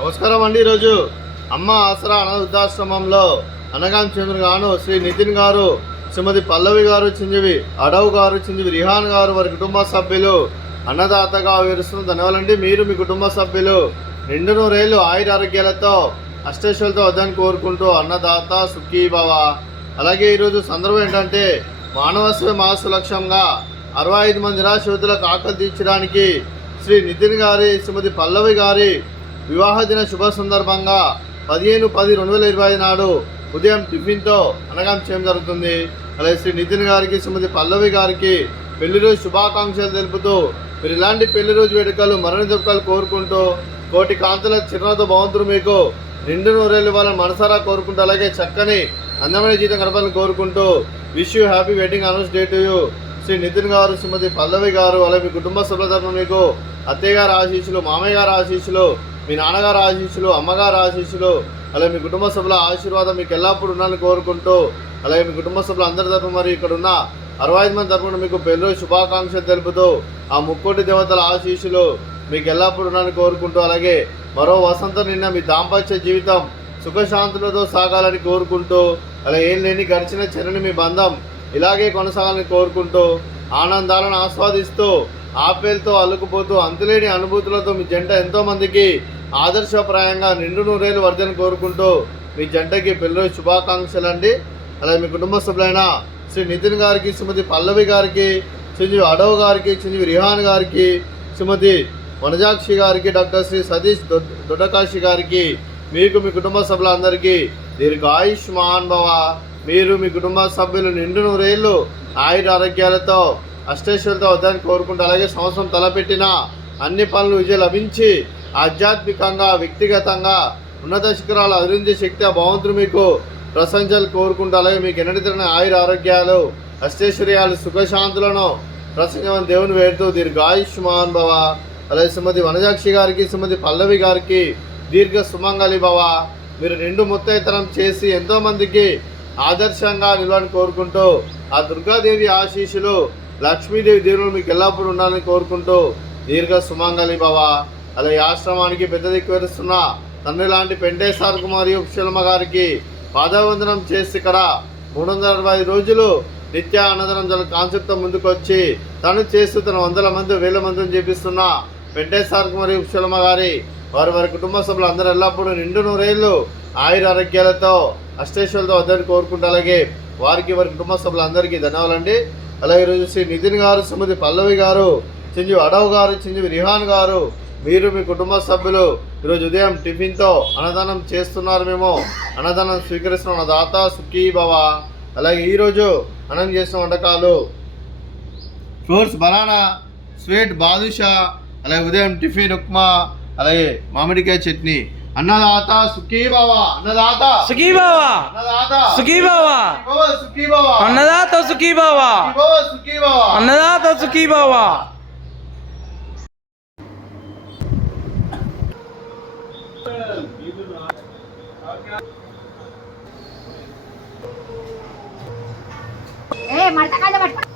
నమస్కారం అండి. ఈరోజు అమ్మ ఆసరా అనాథ వృద్ధాశ్రమంలో అనగాం చంద్ర గాను శ్రీ నితిన్ గారు, శ్రీమతి పల్లవి గారు, చిరంజీవి అడవ్ గారు, చిరంజీవి రిహాన్ గారు, వారి కుటుంబ సభ్యులు అన్నదాతగా వివరిస్తున్న ధన్యవాదాలండి. మీరు మీ కుటుంబ సభ్యులు నిండు నూరేళ్లు ఆయుర ఆరోగ్యాలతో అష్టైశ్వర్యాలతో వద్దని కోరుకుంటూ అన్నదాత సుఖీ భవ. అలాగే ఈరోజు సందర్భం ఏంటంటే మానవస్వ మాసు లక్ష్యంగా 65 మంది నిరాశ్రితులకు ఆకలి తీర్చడానికి శ్రీ నితిన్ గారి, శ్రీమతి పల్లవి గారి వివాహ దిన శుభ సందర్భంగా 15/10/2020 నాడు ఉదయం టిఫిన్తో అనగాం చేయడం జరుగుతుంది. అలాగే శ్రీ నితిన్ గారికి, శ్రీమతి పల్లవి గారికి పెళ్లి రోజు శుభాకాంక్షలు తెలుపుతూ మీరు ఇలాంటి పెళ్లి రోజు వేడుకలు మరణ జరుపుకలు కోరుకుంటూ కోటి కాంతుల చిరునవ్వుతో భగవంతుడు మీకు నిండు నూరేళ్ళు ఇవ్వాలని మనసారా కోరుకుంటూ అలాగే చక్కని అందమైన జీవితం గడపాలని కోరుకుంటూ wish you happy wedding anniversary day to you Shri Nitin garu, Shrimati పల్లవి గారు. అలాగే మీ కుటుంబ సభ్యుల తరఫున మీకు అత్తయ్య గారి ఆశీస్సులు, మామయ్య గారి ఆశీస్సులు, మీ నాన్నగారు ఆశీస్సులు, అమ్మగారు ఆశీస్సులు, అలాగే మీ కుటుంబ సభ్యుల ఆశీర్వాదం మీకు ఎల్లప్పుడూ ఉండాలని కోరుకుంటూ అలాగే మీ కుటుంబ సభ్యులు అందరి తరఫున మరియు ఇక్కడ ఉన్న 65 మంది తరఫున మీకు పెళ్లి శుభాకాంక్షలు తెలుపుతూ ఆ ముక్కోటి దేవతల ఆశీస్సులు మీకు ఎల్లప్పుడూ ఉండాలని కోరుకుంటూ అలాగే మరో వసంతం నిన్న మీ దాంపత్య జీవితం సుఖశాంతులతో సాగాలని కోరుకుంటూ అలా ఏం లేని గడిచిన చెరని మీ బంధం ఇలాగే కొనసాగాలని కోరుకుంటూ ఆనందాలను ఆస్వాదిస్తూ ఆపేలతో అల్లుకుపోతూ అంతులేని అనుభూతులతో మీ జంట ఎంతోమందికి ఆదర్శప్రాయంగా నిండు నూరేళ్ళు వర్ధని కోరుకుంటూ మీ జంటకి పెళ్లి శుభాకాంక్షలు అండి. అలాగే మీ కుటుంబ సభ్యులైన శ్రీ నితిన్ గారికి, శ్రీమతి పల్లవి గారికి, చిరంజీవి అడవ్ గారికి, చిరంజీవి రిహాన్ గారికి, శ్రీమతి వనజాక్షి గారికి, డాక్టర్ శ్రీ సతీష్ దొడ్డకాశి గారికి, మీకు మీ కుటుంబ సభ్యులందరికీ దీర్ఘాయుష్మాన్ భవ. మీరు మీ కుటుంబ సభ్యులు నిండు నూరేళ్ళు ఆయుర ఆరోగ్యాలతో అష్టైశ్వర్యాలతో వద్దని కోరుకుంటూ అలాగే సంవత్సరం తలపెట్టిన అన్ని పనులు విజయం లభించి ఆధ్యాత్మికంగా వ్యక్తిగతంగా ఉన్నత శిఖరాలు అభివృద్ధి శక్తి ఆ భగవంతుడు మీకు ప్రశంసలు కోరుకుంటూ అలాగే మీకు ఎన్నటి తిరిగిన ఆయుర ఆరోగ్యాలు అష్టైశ్వర్యాలు సుఖశాంతులను ప్రసంగమని దేవుని వేడుతూ దీర్ఘాయుష్మాన్ భవ. అలాగే శ్రీమతి వనజాక్షి గారికి, శ్రీమతి పల్లవి గారికి దీర్ఘ సుమంగళి భవ. మీరు నిండు ముత్తైతనం చేసి ఎంతోమందికి ఆదర్శంగా నిలవాలని కోరుకుంటూ ఆ దుర్గాదేవి ఆశీస్సులు, లక్ష్మీదేవి దేవుడు మీకు ఎల్లప్పుడూ ఉండాలని కోరుకుంటూ దీర్ఘ సుమంగళి భవ. అలాగే ఆశ్రమానికి పెద్ద దిక్కు వేరుస్తున్న తండ్రి లాంటి పెంటేశ్వర్ మరియు శిల్మ గారికి పాదవందనం చేసి ఇక్కడ 365 రోజులు నిత్య అన్నదానం కాన్సెప్ట్తో ముందుకు వచ్చి తను చేస్తూ తన 100 మంది 1000 మందిని చేపిస్తున్న పెంటేశ్వర్ మరియు శిల్మ గారి వారి కుటుంబ సభ్యులు అందరూ ఎల్లప్పుడూ నిండు నూరేళ్ళు ఆయుర ఆరోగ్యాలతో అష్టైశ్వర్యాలతో వద్దని కోరుకుంటూ అలాగే వారి కుటుంబ సభ్యులందరికీ ధన్యవాదాలండి. అలాగే ఈరోజు శ్రీ నితిన్ గారు, శ్రీమతి పల్లవి గారు, చిరంజీవి అడవ్ గారు, చిరంజీవి రిహాన్ గారు, మీరు మీ కుటుంబ సభ్యులు ఈరోజు ఉదయం టిఫిన్తో అన్నదానం చేస్తున్నారు. మేము అన్నదానం స్వీకరిస్తున్న దాత సుఖీ భవ. అలాగే ఈరోజు అన్నం చేసిన వంటకాలు ఫ్రూట్స్ బనానా, స్వీట్ బాదుషా, అలాగే ఉదయం టిఫిన్ ఉప్మా, అలాగే మామిడికాయ చట్నీ. అన్నదాత సుఖీ భవ, అన్నదాత సుఖీ భవ, అన్నదాత సుఖీ భవ, సుఖీ భవ, అన్నదాత సుఖీ భవ, సుఖీ భవ, అన్నదాత సుఖీ భవ. ఏ మడతకాయ పట్టు